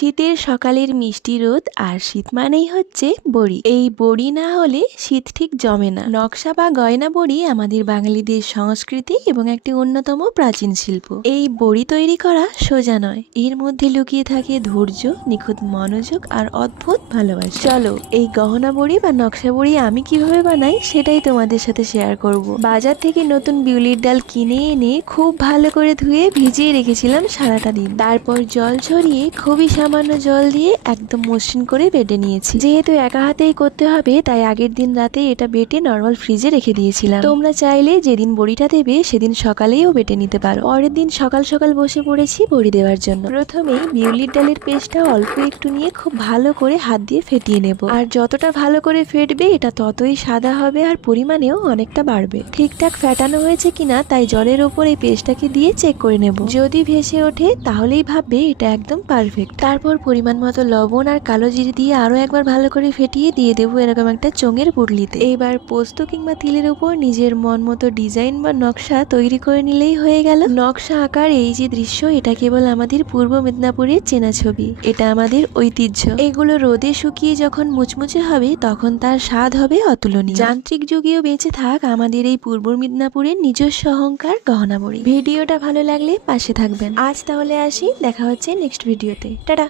শীতের সকালের মিষ্টি রোদ আর শীত মানেই হচ্ছে বড়ি। এই বড়ি না হলে শীত ঠিক জমে না। নকশা বা গয়না বড়ি আমাদের বাঙালিদের সংস্কৃতি এবং একটি অন্যতম প্রাচীন শিল্প। এই বড়ি তৈরি করা সোজা নয়, এর মধ্যে লুকিয়ে থাকে ধৈর্য, নিখুঁত মনোযোগ আর অদ্ভুত ভালোবাসা। চলো এই গহনা বড়ি বা নকশা বড়ি আমি কিভাবে বানাই সেটাই তোমাদের সাথে শেয়ার করব। বাজার থেকে নতুন বিউলির ডাল কিনে এনে খুব ভালো করে ধুয়ে ভিজিয়ে রেখেছিলাম সারাটা দিন। তারপর জল ঝরিয়ে খুবই সামান্য জল দিয়ে একদম মসৃণ করে বেটে নিয়েছি। যেহেতু একা হাতেই করতে হবে তাই আগের দিন রাতে এটা বেটে নর্মাল ফ্রিজে রেখে দিয়েছিলাম। তোমরা চাইলে যেদিন বড়িটা দেবে সেদিন সকালেও বেটে নিতে পারো। পরের দিন সকাল সকাল বসে পড়েছি বড়ি দেওয়ার জন্য। প্রথমেই বিউলির ডালের পেস্টটা অল্প একটু নিয়ে খুব ভালো করে হাত দিয়ে ফেটিয়ে নেব। আর যতটা ভালো করে ফেটবে এটা ততই সাদা হবে আর পরিমাণেও অনেকটা বাড়বে। ঠিকঠাক ফেটানো হয়েছে কিনা তাই জলের ওপর এই পেস্টটাকে দিয়ে চেক করে নেব। যদি ভেসে ওঠে তাহলেই ভাববে এটা একদম পারফেক্ট। তারপর পরিমাণ মতো লবণ আর কালো জিরে দিয়ে আরো একবার ভালো করে ফেটিয়ে দিয়ে দেবো এরকম একটা চোঙের পুটলিতে। এবার পোস্ত কিংবা তিলের উপর নিজের মন মতো ডিজাইন বা নকশা তৈরি করে নিলেই হয়ে গেল। নকশা আঁকার এই যে দৃশ্য, এটা কেবল আমাদের পূর্ব মেদিনীপুরের চেনা ছবি, এটা আমাদের ঐতিহ্য। এগুলো রোদে শুকিয়ে যখন মুচমুচে হবে তখন তার স্বাদ হবে অতুলনীয়। যান্ত্রিক যুগেও বেঁচে থাক আমাদের এই পূর্ব মেদিনীপুরের নিজস্ব অহংকার গহনা বড়ি। ভিডিওটা ভালো লাগলে পাশে থাকবেন। আজ তাহলে আসি, দেখা হচ্ছে নেক্সট ভিডিওতে। টাটা।